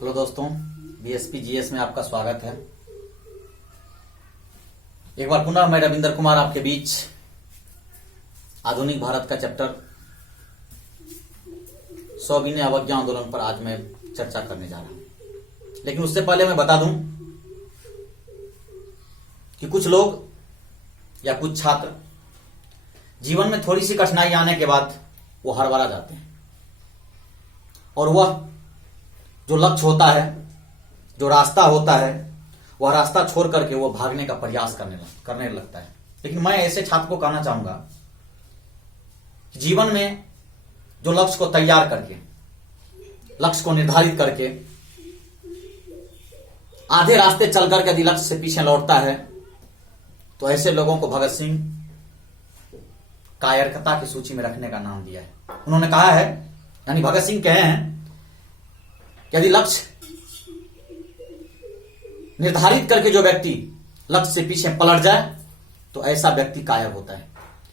Hello दोस्तों, BSP GS में आपका स्वागत है। एक बार पुनः मैं रविंद्र कुमार आपके बीच आधुनिक भारत का चैप्टर सविनय अवज्ञा आंदोलन पर आज मैं चर्चा करने जा रहा हूं। लेकिन उससे पहले मैं बता दूं कि कुछ लोग या कुछ छात्र जीवन में थोड़ी सी कठिनाई आने के बाद वो हड़बड़ा जाते हैं और वह जो लक्ष्य होता है, जो रास्ता होता है, वह रास्ता छोड़ करके वो भागने का प्रयास करने लगता है। लेकिन मैं ऐसे छात्र को कहना चाहूंगा कि जीवन में जो लक्ष्य को तैयार करके, लक्ष्य को निर्धारित करके आधे रास्ते चल करके यदि लक्ष्य से पीछे लौटता है तो ऐसे लोगों को भगत सिंह कायरता की सूची में रखने का नाम दिया है। उन्होंने कहा है, यानी भगत सिंह कहे हैं, यदि लक्ष्य निर्धारित करके जो व्यक्ति लक्ष्य से पीछे पलट जाए तो ऐसा व्यक्ति कायर होता है।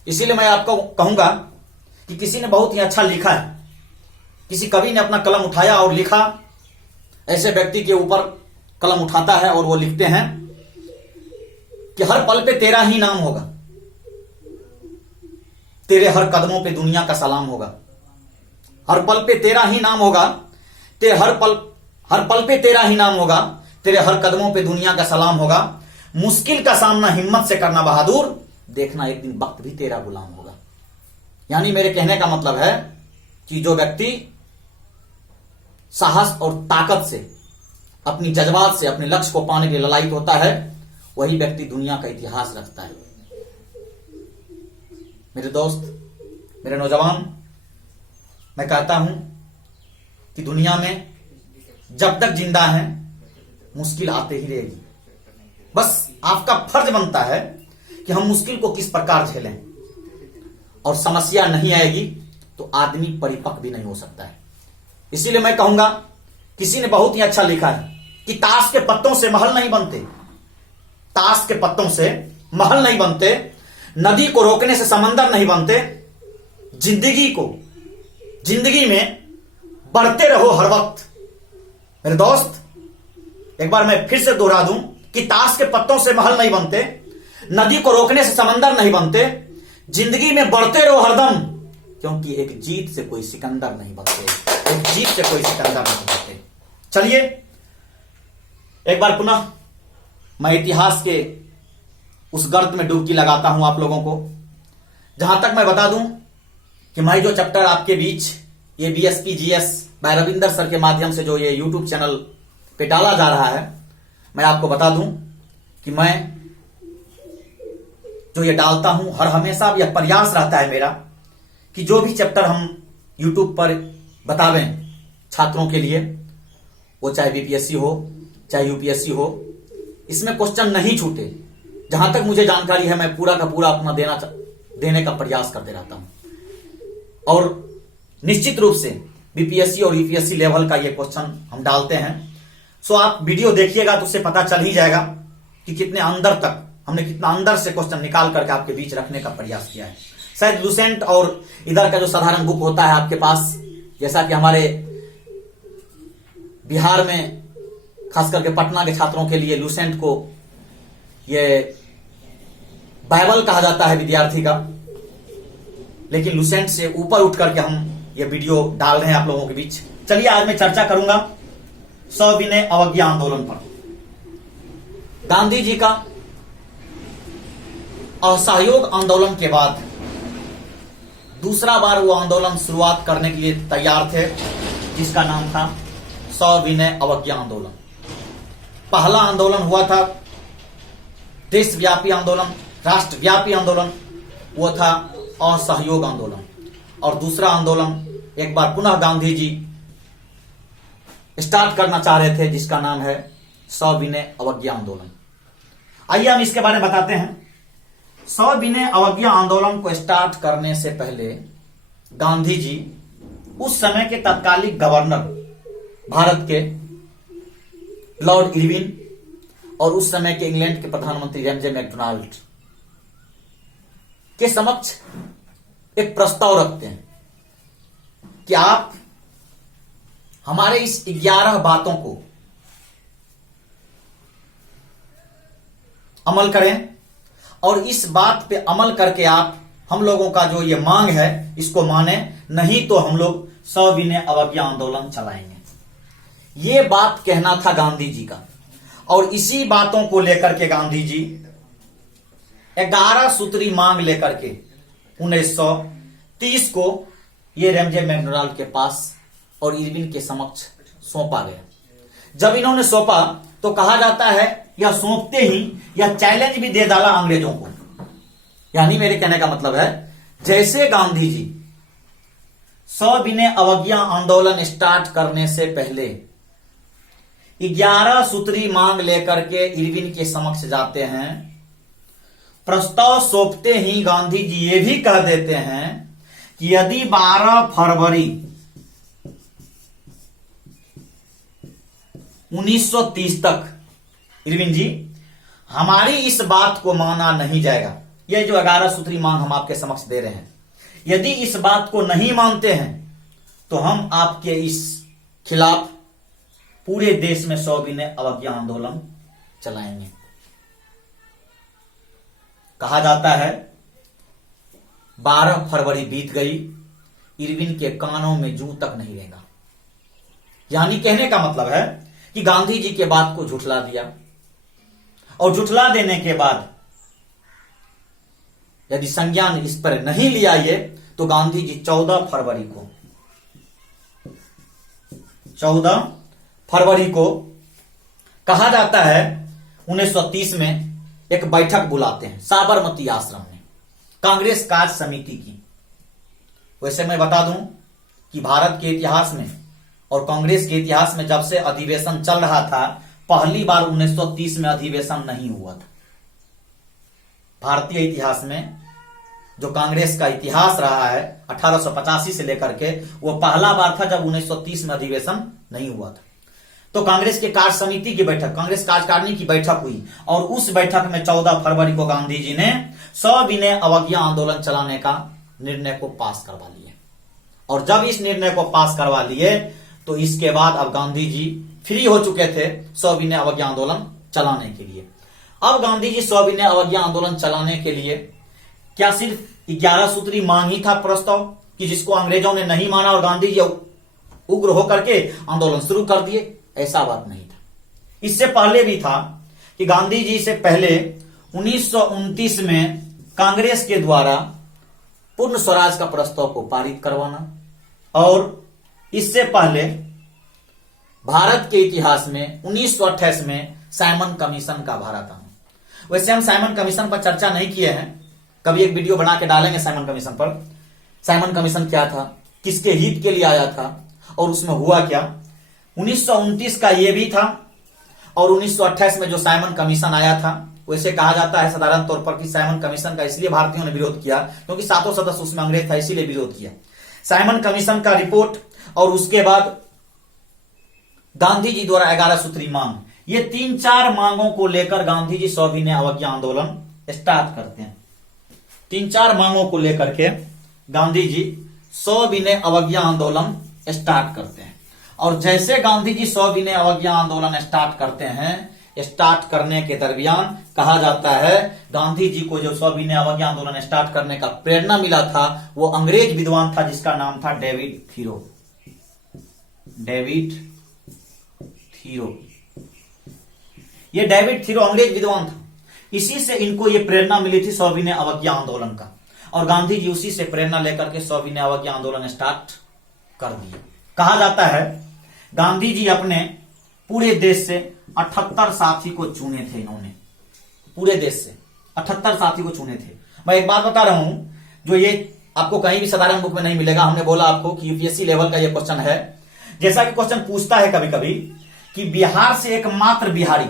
इसीलिए मैं आपको कहूंगा कि किसी ने बहुत ही अच्छा लिखा है, किसी कवि ने अपना कलम उठाया और लिखा, ऐसे व्यक्ति के ऊपर कलम उठाता है और वो लिखते हैं कि हर पल पे तेरा ही नाम होगा, तेरे हर कदमों पे दुनिया का सलाम होगा। हर पल पे तेरा ही नाम होगा, तेरे हर पल पे तेरा ही नाम होगा, तेरे हर कदमों पे दुनिया का सलाम होगा। मुश्किल का सामना हिम्मत से करना बहादुर, देखना एक दिन वक्त भी तेरा गुलाम होगा। यानी मेरे कहने का मतलब है कि जो व्यक्ति साहस और ताकत से, अपनी जज्बात से अपने लक्ष्य को पाने के लिए ललायित होता है, वही व्यक्ति दुनिया का इतिहास रखता है। मेरे दोस्त, मेरे नौजवान, मैं कहता हूं कि दुनिया में जब तक जिंदा है मुश्किल आते ही रहेगी। बस आपका फर्ज बनता है कि हम मुश्किल को किस प्रकार झेलें, और समस्या नहीं आएगी तो आदमी परिपक्व भी नहीं हो सकता है। इसीलिए मैं कहूंगा, किसी ने बहुत ही अच्छा लिखा है कि ताश के पत्तों से महल नहीं बनते, ताश के पत्तों से महल नहीं बनते, नदी को रोकने से समंदर नहीं बनते। जिंदगी में बढ़ते रहो हर वक्त। मेरे दोस्त, एक बार मैं फिर से दोहरा दूं कि ताश के पत्तों से महल नहीं बनते, नदी को रोकने से समंदर नहीं बनते। जिंदगी में बढ़ते रहो हरदम, क्योंकि एक जीत से कोई सिकंदर नहीं बनते, एक जीत से कोई सिकंदर नहीं बनते। चलिए एक बार पुनः मैं इतिहास के उस गर्त में डुबकी लगाता हूं आप लोगों को। जहां तक मैं बता दूं कि मैं जो चैप्टर आपके बीच ये BSP GS bye Ravinder sir के माध्यम से जो ये यूट्यूब चैनल पे डाला जा रहा है, मैं आपको बता दूं कि मैं जो ये डालता हूं, हर हमेशा यह प्रयास रहता है मेरा कि जो भी चैप्टर हम यूट्यूब पर बतावें छात्रों के लिए, वो चाहे बीपीएससी हो चाहे यूपीएससी हो, इसमें क्वेश्चन नहीं छूटे। जहां तक मुझे जानकारी है मैं पूरा का पूरा अपना देने का प्रयास करते रहता हूं। और निश्चित रूप से बीपीएससी और यूपीएससी लेवल का ये क्वेश्चन हम डालते हैं। सो आप वीडियो देखिएगा तो उससे पता चल ही जाएगा कि कितने अंदर तक हमने, कितना अंदर से क्वेश्चन निकाल करके आपके बीच रखने का प्रयास किया है। शायद लुसेंट और इधर का जो साधारण बुक होता है आपके पास, जैसा कि हमारे बिहार में खास करके पटना के छात्रों के लिए लुसेंट को ये बाइबल कहा जाता है विद्यार्थी का, लेकिन लुसेंट से ऊपर उठ करके हम ये वीडियो डाल रहे हैं आप लोगों के बीच। चलिए आज मैं चर्चा करूंगा सविनय अवज्ञा आंदोलन पर। गांधी जी का असहयोग आंदोलन के बाद दूसरा बार वो आंदोलन शुरुआत करने के लिए तैयार थे, जिसका नाम था सविनय अवज्ञा आंदोलन। पहला आंदोलन हुआ था देशव्यापी आंदोलन, राष्ट्रव्यापी आंदोलन, वो था असहयोग आंदोलन। और दूसरा आंदोलन एक बार पुनः गांधी जी स्टार्ट करना चाह रहे थे, जिसका नाम है सविनय अवज्ञा आंदोलन। आइए हम इसके बारे में बताते हैं। सविनय अवज्ञा आंदोलन को स्टार्ट करने से पहले गांधी जी उस समय के तत्कालिक गवर्नर भारत के लॉर्ड इरविन और उस समय के इंग्लैंड के प्रधानमंत्री जेम्स मैकडोनाल्ड के समक्ष एक प्रस्ताव रखते हैं कि आप हमारे इस 11 बातों को अमल करें और इस बात पे अमल करके आप हम लोगों का जो ये मांग है इसको माने, नहीं तो हम लोग सविनय अवज्ञा आंदोलन चलाएंगे। ये बात कहना था गांधी जी का, और इसी बातों को लेकर के गांधी जी 11 सूत्री मांग लेकर के 1930 को ये रेमजे मैकडोनाल्ड के पास और इरविन के समक्ष सौंपा गया। जब इन्होंने सौंपा तो कहा जाता है या सौंपते ही या चैलेंज भी दे डाला अंग्रेजों को। यानी मेरे कहने का मतलब है, जैसे गांधी जी सविनय अवज्ञा आंदोलन स्टार्ट करने से पहले 11 सूत्री मांग लेकर के इरविन के समक्ष जाते हैं, प्रस्ताव सौंपते ही गांधी जी ये भी कह देते हैं कि यदि 12 फरवरी 1930 तक इरविन जी हमारी इस बात को माना नहीं जाएगा, यह जो 11 सूत्री मांग हम आपके समक्ष दे रहे हैं, यदि इस बात को नहीं मानते हैं तो हम आपके इस खिलाफ पूरे देश में सविनय अवज्ञा आंदोलन चलाएंगे। कहा जाता है 12 फरवरी बीत गई, इरविन के कानों में जूं तक नहीं रहेगा। यानी कहने का मतलब है कि गांधी जी के बात को झुठला दिया, और झुठला देने के बाद यदि संज्ञान इस पर नहीं लिया ये, तो गांधी जी 14 फरवरी को कहा जाता है 1930 में एक बैठक बुलाते हैं साबरमती आश्रम में कांग्रेस कार्य समिति की। वैसे मैं बता दूं कि भारत के इतिहास में और कांग्रेस के इतिहास में जब से अधिवेशन चल रहा था, पहली बार 1930 में अधिवेशन नहीं हुआ था। भारतीय इतिहास में जो कांग्रेस का इतिहास रहा है 1885 से लेकर के, वो पहला बार था जब 1930 में अधिवेशन नहीं हुआ था। तो कांग्रेस के कार्य समिति की बैठक, कांग्रेस कार्यकारिणी की बैठक हुई, और उस बैठक में 14 फरवरी को गांधी जी ने सविनय अवज्ञा आंदोलन चलाने का निर्णय को पास करवा लिए। और जब इस निर्णय को पास करवा लिए तो इसके बाद अब गांधी जी फ्री हो चुके थे सविनय अवज्ञा आंदोलन चलाने के लिए। अब गांधी जी सविनय अवज्ञा आंदोलन चलाने के लिए क्या सिर्फ 11 सूत्री मांग ही था प्रस्ताव कि जिसको अंग्रेजों ने नहीं माना और गांधी जी उग्र होकर के आंदोलन शुरू कर दिए? ऐसा बात नहीं था। इससे पहले भी था कि गांधी जी से पहले 1929 में कांग्रेस के द्वारा पूर्ण स्वराज का प्रस्ताव को पारित करवाना, और इससे पहले भारत के इतिहास में 1928 में साइमन कमीशन का भारत आना। वैसे हम साइमन कमीशन पर चर्चा नहीं किए हैं, कभी एक वीडियो बना के डालेंगे साइमन कमीशन पर। साइमन कमीशन क्या था, किसके हित के लिए आया था और उसमें हुआ क्या। 1929 का ये भी था, और 1928 में जो साइमन कमीशन आया था, वैसे कहा जाता है साधारण तौर पर कि साइमन कमीशन का इसलिए भारतीयों ने विरोध किया क्योंकि 7 सदस्य उसमें अंग्रेज था, इसीलिए विरोध किया। साइमन कमीशन का रिपोर्ट और उसके बाद गांधी जी द्वारा 11 सूत्री मांग, ये 3-4 मांगों को लेकर गांधी जी सविनय अवज्ञा आंदोलन स्टार्ट करते हैं। 3-4 मांगों को लेकर के गांधी जी सविनय अवज्ञा आंदोलन स्टार्ट करते हैं। और जैसे गांधी जी सविनय अवज्ञा आंदोलन स्टार्ट करते हैं, स्टार्ट करने के दरमियान कहा जाता है गांधी जी को जो सविनय अवज्ञा आंदोलन स्टार्ट करने का प्रेरणा मिला था वो अंग्रेज विद्वान था जिसका नाम था डेविड थीरो। ये डेविड थीरो अंग्रेज विद्वान था, इसी से इनको ये प्रेरणा मिली थी सविनय अवज्ञा आंदोलन का, और गांधी जी उसी से प्रेरणा लेकर के सविनय अवज्ञा आंदोलन स्टार्ट कर दिए। कहा जाता है गांधी जी अपने पूरे देश से 78 साथी को चुने थे। इन्होंने पूरे देश से 78 साथी को चुने थे। मैं एक बात बता रहा हूं जो ये आपको कहीं भी साधारण बुक में नहीं मिलेगा। हमने बोला आपको कि यूपीएससी लेवल का ये क्वेश्चन है। जैसा कि क्वेश्चन पूछता है कभी कभी कि बिहार से एकमात्र बिहारी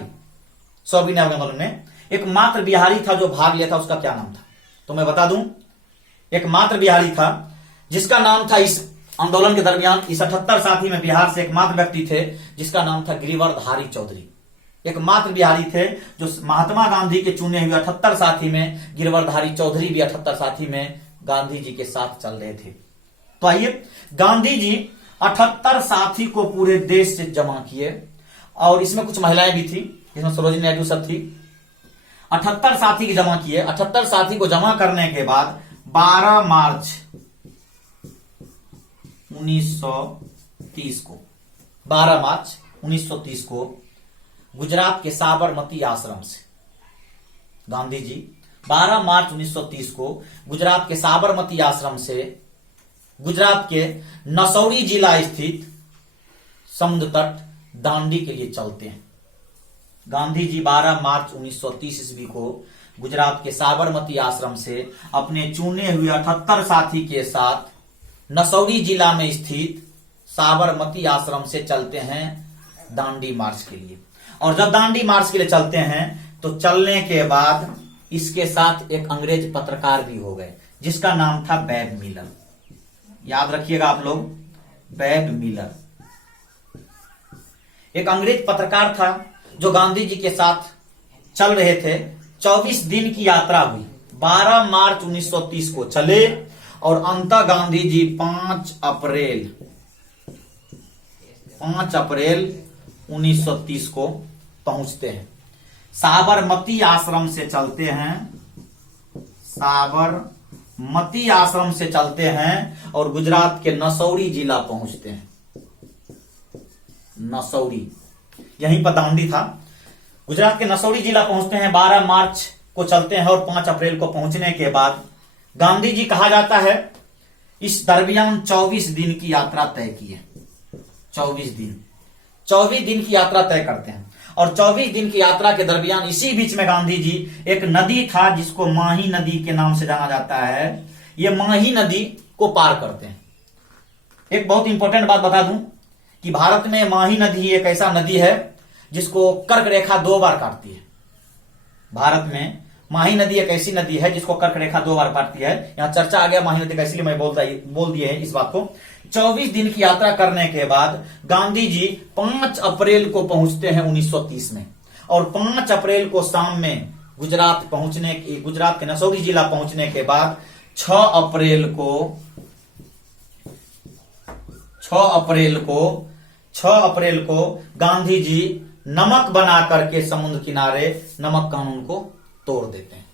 सविनय अवज्ञा आंदोलन में एकमात्र बिहारी था जो भाग लिया था, उसका क्या नाम था? तो मैं बता दूं, एकमात्र बिहारी था जिसका नाम था, इस आंदोलन के दरमियान इस 78 साथी में बिहार से एकमात्र व्यक्ति थे जिसका नाम था गिरिवरधारी चौधरी। एकमात्र बिहारी थे जो महात्मा गांधी के चुने हुए 78 साथी में गिरिवरधारी चौधरी भी 78 साथी में गांधी जी के साथ चल रहे थे। तो आइए, गांधी जी 78 साथी को पूरे देश से जमा किए, और इसमें कुछ महिलाएं भी थी, इसमें सरोजिनी नायडू सब थी। 78 साथी की जमा किए। 78 साथी को जमा करने के बाद 12 मार्च 1930 को 12 मार्च 1930 को गुजरात के साबरमती आश्रम से गांधी जी 12 मार्च 1930 को गुजरात के साबरमती आश्रम से गुजरात के नसौड़ी जिला स्थित समुद्र तट दांडी के लिए चलते हैं। गांधी जी 12 मार्च 1930 ईस्वी को गुजरात के साबरमती आश्रम से अपने चुने हुए 78 साथी के साथ नसौड़ी जिला में स्थित साबरमती आश्रम से चलते हैं दांडी मार्च के लिए। और जब दांडी मार्च के लिए चलते हैं तो चलने के बाद इसके साथ एक अंग्रेज पत्रकार भी हो गए, जिसका नाम था बेब मिलर। याद रखिएगा आप लोग, बेब मिलर एक अंग्रेज पत्रकार था जो गांधी जी के साथ चल रहे थे। 24 दिन की यात्रा हुई। 12 मार्च 1930 को चले और अंततः गांधी जी 5 अप्रैल 1930 को पहुंचते हैं। साबरमती आश्रम से चलते हैं, साबरमती आश्रम से चलते हैं और गुजरात के नसौड़ी जिला पहुंचते हैं। नसौड़ी, यहीं पर दांडी था। गुजरात के नसौड़ी जिला पहुंचते हैं, 12 मार्च को चलते हैं और 5 अप्रैल को पहुंचने के बाद गांधी जी कहा जाता है इस दरमियान 24 दिन की यात्रा तय की है। 24 दिन की यात्रा तय करते हैं और 24 दिन की यात्रा के दरमियान इसी बीच में गांधी जी एक नदी था जिसको माही नदी के नाम से जाना जाता है, ये माही नदी को पार करते हैं। एक बहुत इंपॉर्टेंट बात बता दूं कि भारत में माही नदी एक ऐसा नदी है जिसको कर्क रेखा 2 बार काटती है। भारत में माही नदी एक ऐसी नदी है जिसको कर्क रेखा 2 बार काटती है। यहां चर्चा आ गया माही नदी का, इसलिए मैं बोल दिए है इस बात को। 24 दिन की यात्रा करने के बाद गांधी जी 5 अप्रैल को पहुंचते हैं 1930 में, और 5 अप्रैल को शाम में गुजरात के नसौड़ी जिला पहुंचने के बाद 6 अप्रैल को गांधी जी नमक बना करके समुद्र किनारे नमक कानून को तोड़ देते हैं।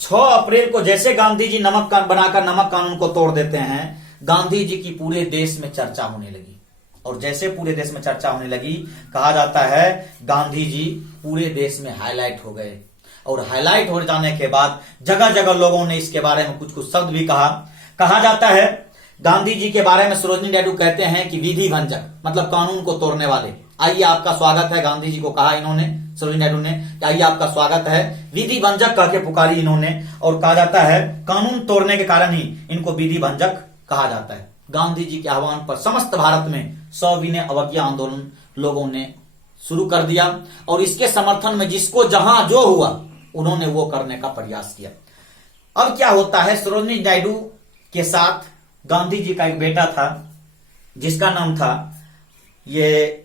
6 अप्रैल को जैसे गांधी जी नमक बनाकर नमक कानून को तोड़ देते हैं, गांधी जी की पूरे देश में चर्चा होने लगी। और जैसे पूरे देश में चर्चा होने लगी, कहा जाता है गांधी जी पूरे देश में हाईलाइट हो गए। और हाईलाइट हो जाने के बाद जगह जगह लोगों ने इसके बारे में कुछ कुछ शब्द भी कहा जाता है गांधी जी के बारे में। सरोजिनी नायडू कहते हैं कि विधि भंजक, मतलब कानून को तोड़ने वाले। आइए आपका स्वागत है, गांधी जी को कहा इन्होंने, सरोजिनी नायडू ने, आइए आपका स्वागत है। विधि भंजक कह के पुकारी इन्होंने, और कहा जाता है कानून तोड़ने के कारण ही इनको विधि भंजक कहा जाता है। गांधी जी के आह्वान पर समस्त भारत में सविनय अवज्ञा आंदोलन लोगों ने शुरू कर दिया, और इसके समर्थन में जिसको जहां जो हुआ उन्होंने वो करने का प्रयास किया। अब क्या होता है, सरोजिनी नायडू के साथ गांधी जी का एक बेटा था जिसका नाम था ये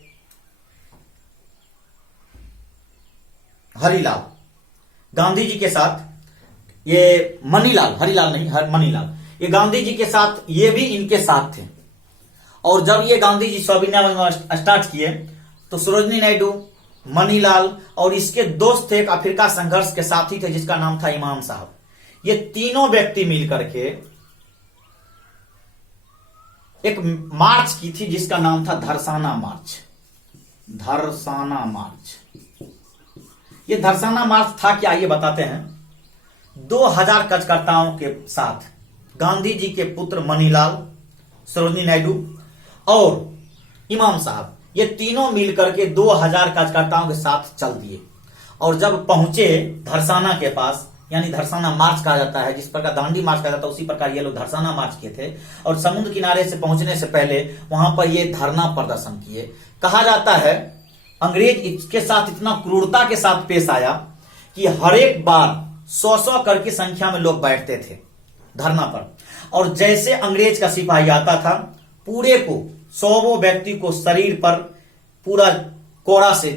हरिलाल। गांधी जी के साथ ये मनीलाल, हरिलाल नहीं, मनीलाल, ये गांधी जी के साथ, ये भी इनके साथ थे। और जब ये गांधी जी सविनय स्टार्ट किए तो सरोजिनी नायडू, मनीलाल और इसके दोस्त थे, एक अफ्रीका संघर्ष के साथी थे जिसका नाम था इमाम साहब। ये तीनों व्यक्ति मिलकर के एक मार्च की थी जिसका नाम था धरसाना मार्च। धरसाना मार्च, ये धरसाना मार्च था क्या, ये बताते हैं। 2000 कार्यकर्ताओं के साथ गांधी जी के पुत्र मनीलाल, सरोजिनी नायडू और इमाम साहब, ये तीनों मिलकर के 2000 कार्यकर्ताओं के साथ चल दिए। और जब पहुंचे धरसाना के पास, यानी धरसाना मार्च कहा जाता है, जिस प्रकार दांडी मार्च कहा जाता है उसी प्रकार ये लोग धरसाना मार्च किए थे। और समुद्र किनारे से पहुंचने से पहले वहां पर ये धरना प्रदर्शन किए। कहा जाता है अंग्रेज इसके साथ इतना क्रूरता के साथ पेश आया कि हर एक बार 100 करके संख्या में लोग बैठते थे धरना पर, और जैसे अंग्रेज का सिपाही आता था पूरे को 100 व्यक्ति को शरीर पर पूरा कोड़ा से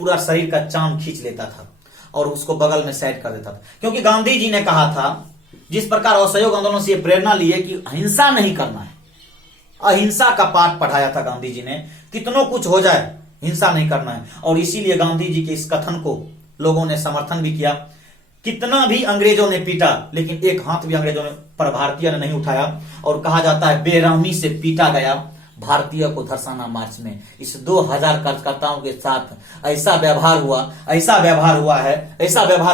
पूरा शरीर का चाम खींच लेता था और उसको बगल में सेट कर देता था। क्योंकि गांधी जी ने कहा था, जिस प्रकार असहयोग आंदोलन से प्रेरणा लिए कि हिंसा नहीं करना है, अहिंसा का पाठ पढ़ाया था गांधी जी ने। कितनों कुछ हो जाए, हिंसा नहीं करना है। और इसीलिए गांधी जी के इस कथन को लोगों ने समर्थन भी किया। कितना भी अंग्रेजों ने पीटा, लेकिन एक हाथ भी अंग्रेजों ने पर भारतीय ने नहीं उठाया। और कहा जाता है बेरहमी से पीटा गया भारतीय को धरसाना मार्च में। इस 2000 कार्यकर्ताओं के साथ ऐसा व्यवहार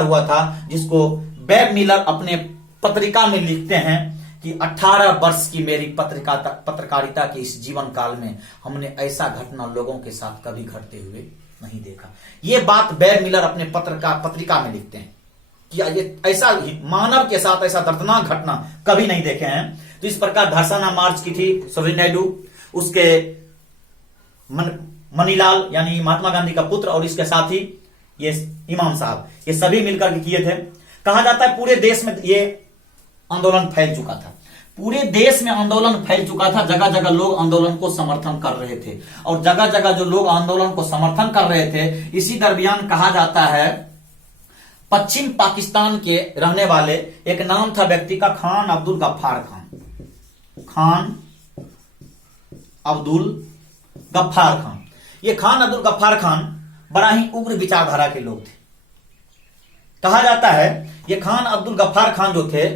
हुआ था जिसको बेब मिलर अपने पत्रिका में लिखते हैं कि 18 वर्ष की मेरी पत्रकारिता के इस जीवन काल में हमने ऐसा घटना लोगों के साथ कभी घटते हुए नहीं देखा। ये बात बेब मिलर अपने पत्रिका में लिखते हैं कि ये ऐसा मानव के साथ ऐसा दर्दनाक घटना कभी नहीं देखे हैं। तो इस प्रकार धरसाना मार्च की थी सरोजिनी नायडू, उसके मनीलाल यानी महात्मा गांधी का पुत्र और इसके साथी ये इमाम साहब, ये सभी मिलकर के किए थे। कहा जाता है पूरे देश में ये आंदोलन फैल चुका था। पूरे देश में आंदोलन फैल चुका था। जगह जगह लोग आंदोलन को समर्थन कर रहे थे। और जगह जगह जो लोग आंदोलन को समर्थन कर रहे थे, इसी दरमियान कहा जाता है पश्चिम पाकिस्तान के रहने वाले एक नाम था व्यक्ति का खान अब्दुल गफ्फार खान। खान अब्दुल गफ्फार खान, ये खान अब्दुल गफ्फार खान बड़ा ही उग्र विचारधारा के लोग थे। कहा जाता है ये खान अब्दुल गफ्फार खान जो थे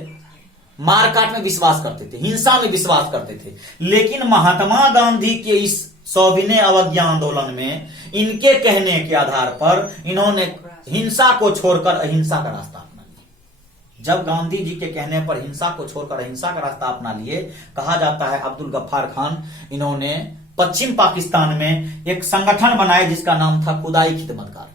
मारकाट में विश्वास करते थे, हिंसा में विश्वास करते थे। लेकिन महात्मा गांधी के इस सविनय अवज्ञा आंदोलन में इनके कहने के आधार पर इन्होंने हिंसा को छोड़कर अहिंसा का रास्ता अपना लिया। जब गांधी जी के कहने पर हिंसा को छोड़कर अहिंसा का रास्ता अपना लिए, कहा जाता है अब्दुल गफ्फार खान इन्होंने पश्चिम पाकिस्तान में एक संगठन बनाए जिसका नाम था खुदाई खिदमतगार।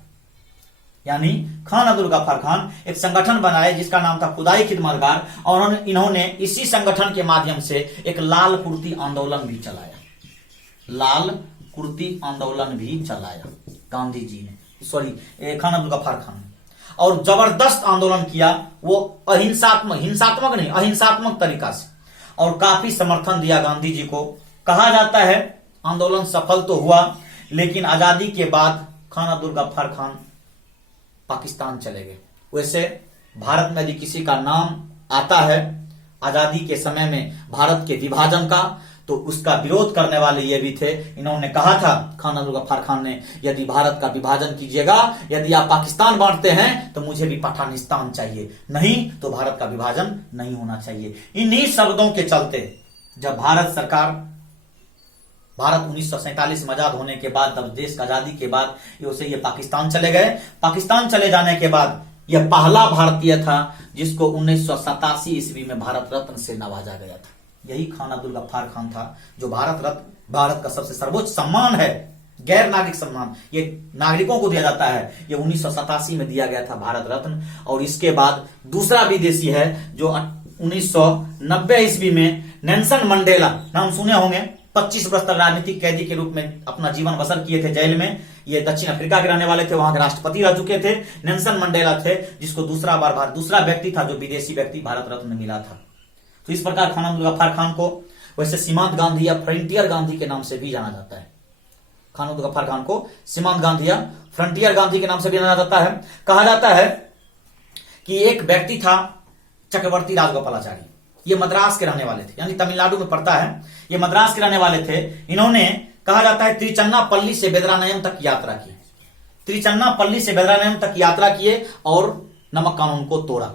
यानी खान अब्दुल गफ्फार खान एक संगठन बनाए जिसका नाम था खुदाई खिदमतगार। और इन्होंने इसी संगठन के माध्यम से एक लाल कुर्ती आंदोलन भी चलाया। लाल कुर्ती आंदोलन भी चलाया गांधी जी ने, खान अब्दुल गफ्फार खान ने। और जबरदस्त आंदोलन किया वो अहिंसात्मक तरीका से, और काफी समर्थन दिया गांधी जी को। कहा जाता है आंदोलन सफल तो हुआ, लेकिन आजादी के बाद खान अब्दुल गफ्फार खान पाकिस्तान चले गए। वैसे भारत में यदि किसी का नाम आता है आजादी के समय में भारत के विभाजन का, तो उसका विरोध करने वाले ये भी थे। इन्होंने कहा था खान अब्दुल गफ्फार खान ने, यदि भारत का विभाजन कीजिएगा, यदि आप पाकिस्तान बांटते हैं तो मुझे भी पाकिस्तान चाहिए, नहीं तो भारत का विभाजन नहीं होना चाहिए। इन्हीं शब्दों के चलते जब भारत 1947 में आजाद होने के बाद, तब देश की आजादी के बाद ये पाकिस्तान चले गए। पाकिस्तान चले जाने के बाद यह पहला भारतीय था जिसको 1987 ईस्वी में भारत रत्न से नवाजा गया था। यही खान अब्दुल गफ्फार खान था, जो भारत का सबसे सर्वोच्च सम्मान है, गैर नागरिक सम्मान, ये नागरिकों को दिया जाता है। ये 1987 में दिया गया था भारत रत्न। और इसके बाद दूसरा विदेशी है जो 1990 ईस्वी में नेल्सन मंडेला, नाम सुने होंगे, 25 वर्ष तक राजनीतिक कैदी के रूप में अपना जीवन बसर किए थे जेल में। ये दक्षिण अफ्रीका के रहने वाले थे, वहां के राष्ट्रपति रह चुके थे। नेल्सन मंडेला थे जिसको दूसरा व्यक्ति था, जो विदेशी व्यक्ति भारत रत्न मिला था। तो इस प्रकार खान अब्दुल गफ्फार खान को वैसे सीमांत गांधी या फ्रंटियर गांधी के नाम से भी जाना जाता है। खान अब्दुल गफ्फार खान को सीमांत गांधी या फ्रंटियर गांधी के नाम से भी जाना जाता है। कहा जाता है कि एक व्यक्ति था चक्रवर्ती राजगोपालाचारी, ये मद्रास के रहने वाले थे, यानी तमिलनाडु में पड़ता है। ये मद्रास के रहने वाले थे। इन्होंने कहा जाता है त्रिचन्नापल्ली से बेदरानयम तक यात्रा की। त्रिचन्नापल्ली से बेदरानयम तक यात्रा किए और नमक कानून को तोड़ा।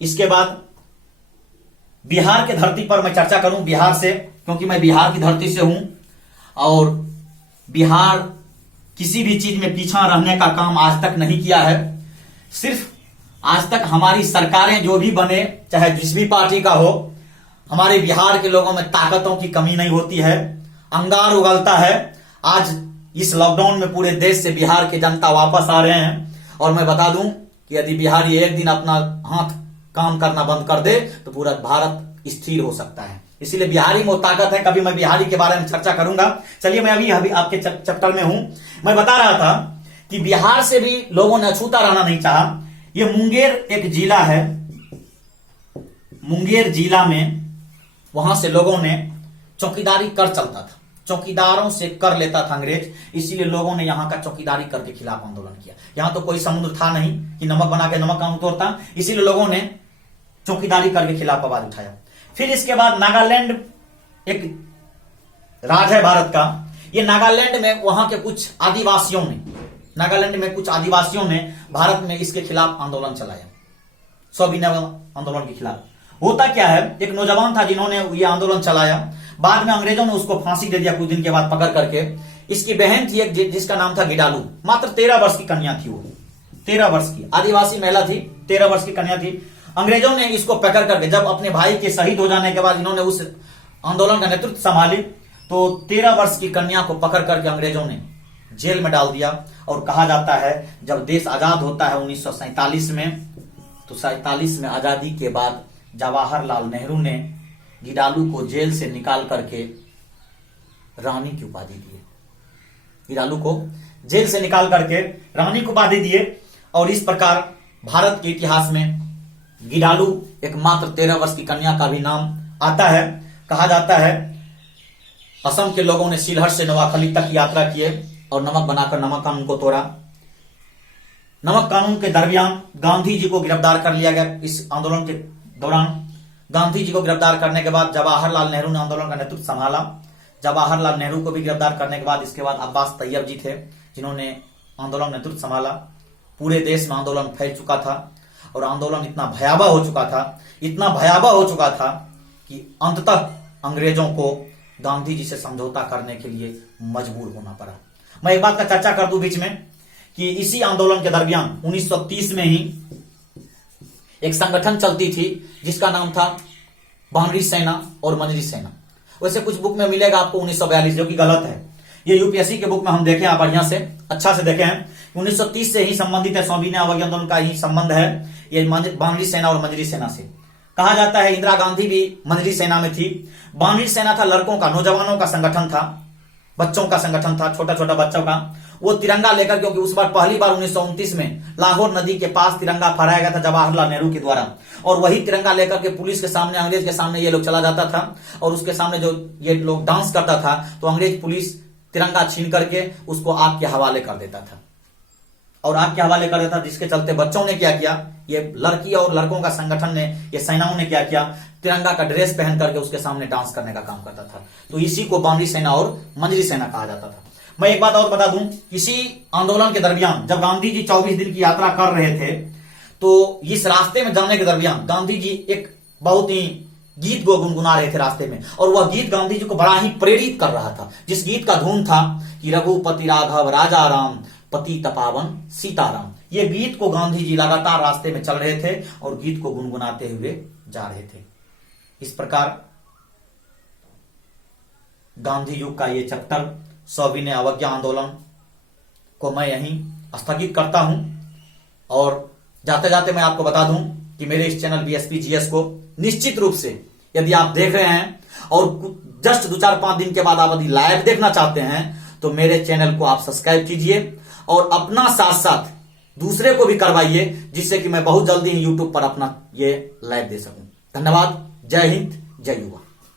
इसके बाद बिहार के धरती पर मैं चर्चा करूं, बिहार से, क्योंकि मैं बिहार की धरती से हूं। और बिहार किसी भी चीज में पीछा रहने का काम आज तक नहीं किया है। सिर्फ आज तक हमारी सरकारें जो भी बने, चाहे जिस भी पार्टी का हो, हमारे बिहार के लोगों में ताकतों की कमी नहीं होती है, अंगार उगलता है। आज इस लॉकडाउन में पूरे देश से बिहार के जनता वापस आ रहे हैं। और मैं बता दूं कि यदि बिहारी एक दिन अपना हाथ काम करना बंद कर दे तो पूरा भारत स्थिर हो सकता है। इसीलिए बिहारी में ताकत है। कभी मैं बिहारी के बारे में चर्चा करूंगा। चलिए, मैं अभी आपके चैप्टर में हूं। मैं बता रहा था कि बिहार से भी लोगों ने अछूता रहना नहीं चाहा। ये मुंगेर एक जिला है, मुंगेर जिला में वहां से लोगों ने चौकीदारी कर चलता था, चौकीदारों से कर लेता था अंग्रेज। इसीलिए लोगों ने यहां का चौकीदारी कर के खिलाफ आंदोलन किया। यहां तो कोई समुद्र था नहीं कि नमक बना के नमक कानून तोड़ता, इसीलिए लोगों ने चौकीदारी करके खिलाफ आवाज उठाया। फिर इसके बाद नागालैंड एक राज है भारत का। ये नागालैंड में वहां के कुछ आदिवासियों ने, नागालैंड में कुछ आदिवासियों ने भारत में इसके खिलाफ आंदोलन चलाया, सविनय आंदोलन के खिलाफ। होता क्या है, एक नौजवान था जिन्होंने ये आंदोलन चलाया, बाद में अंग्रेजों ने उसको फांसी दे दिया कुछ दिन के बाद पकड़ करके। इसकी बहन थी एक जिसका नाम था गिडालू, मात्र 13 वर्ष की कन्या थी वो, 13 वर्ष की आदिवासी महिला थी, 13 वर्ष की कन्या थी। अंग्रेजों ने इसको पकड़ करके, जब अपने भाई के शहीद हो जाने के बाद इन्होंने उस आंदोलन का नेतृत्व संभाली, तो 13 वर्ष की कन्या को पकड़ करके अंग्रेजों ने जेल में डाल दिया। और कहा जाता है जब देश आजाद होता है 1947 में, तो 47 में आजादी के बाद जवाहरलाल नेहरू ने गिडालू को जेल से निकाल करके रानी की उपाधि दिए। गिडालू को जेल से निकाल करके रानी की उपाधि दिए। और इस प्रकार भारत के इतिहास में गिडालू एकमात्र 13 वर्ष की कन्या का भी नाम आता है। कहा जाता है असम के लोगों ने सिलहट से नवाखली तक यात्रा किए और नमक बनाकर नमक कानून को तोड़ा। नमक कानून के दरमियान गांधी जी को गिरफ्तार कर लिया गया। इस आंदोलन के दौरान गांधी जी को गिरफ्तार करने के बाद जवाहरलाल नेहरू ने आंदोलन का नेतृत्व संभाला। जवाहरलाल नेहरू को भी गिरफ्तार करने के बाद इसके बाद अब्बास तैयब जी थे जिन्होंने आंदोलन नेतृत्व संभाला। पूरे देश में आंदोलन फैल चुका था और आंदोलन इतना भयावह हो चुका था, इतना भयावह हो चुका था कि अंततः अंग्रेजों को गांधी जी से समझौता करने के लिए मजबूर होना पड़ा। मैं एक बात का चर्चा कर दूं बीच में कि इसी आंदोलन के दरमियान 1930 में ही एक संगठन चलती थी जिसका नाम था बानरी सेना और मंजरी सेना। वैसे कुछ बुक में मिलेगा आपको 1942, जो कि गलत है। ये यूपीएससी के बुक में हम देखें, आप बढ़िया से अच्छा से देखें, 1930 से ही संबंधित है, सविनय अवज्ञा आंदोलन का ही संबंध है ये बानरी सेना और मंजरी सेना से। कहा जाता है इंदिरा गांधी भी मंजरी सेना में थी। बानरी सेना था लड़कों का, नौजवानों का संगठन था, बच्चों का संगठन था, छोटा छोटा बच्चों का। वो तिरंगा लेकर, क्योंकि उस बार पहली बार 1929 में लाहौर नदी के पास तिरंगा फहराया गया था जवाहरलाल नेहरू के द्वारा, और वही तिरंगा लेकर के पुलिस के सामने, अंग्रेज के सामने ये लोग चला जाता था और उसके सामने जो ये लोग डांस करता था तो अंग्रेज पुलिस तिरंगा छीन करके उसको आग के हवाले कर देता था और आग के हवाले कर देता, जिसके चलते बच्चों ने क्या किया, ये लड़की और लड़कों का संगठन ने, ये सेनाओं ने क्या किया, तिरंगा का ड्रेस पहन करके उसके सामने डांस करने का काम करता था। तो इसी को बानरी सेना और मंजरी सेना कहा जाता था। मैं एक बात और बता दूं, इसी आंदोलन के दरमियान जब गांधी जी 24 दिन की यात्रा कर रहे थे, तो इस रास्ते में जाने के दरमियान गांधी जी एक बहुत ही गीत को गुनगुना रहे थे रास्ते में, और वह गीत गांधी जी को बड़ा ही प्रेरित कर रहा था, जिस गीत का धुन था कि रघुपति राघव राजा राम पति तपावन सीताराम। ये गीत को गांधी जी लगातार रास्ते में चल रहे थे और गीत को गुनगुनाते हुए जा रहे थे। इस प्रकार गांधी युग का ये चैप्टर सविनय अवज्ञा आंदोलन को मैं यहीं स्थगित करता हूं। और जाते जाते मैं आपको बता दूं कि मेरे इस चैनल बीएसपी जीएस को निश्चित रूप से यदि आप देख रहे हैं और जस्ट 2-4-5 दिन के बाद आप यदि लाइव देखना चाहते हैं तो मेरे चैनल को आप सब्सक्राइब कीजिए और अपना साथ साथ दूसरे को भी करवाइए, जिससे कि मैं बहुत जल्दी ही यूट्यूब पर अपना ये लाइव दे सकूं। धन्यवाद। जय हिंद, जय युवा।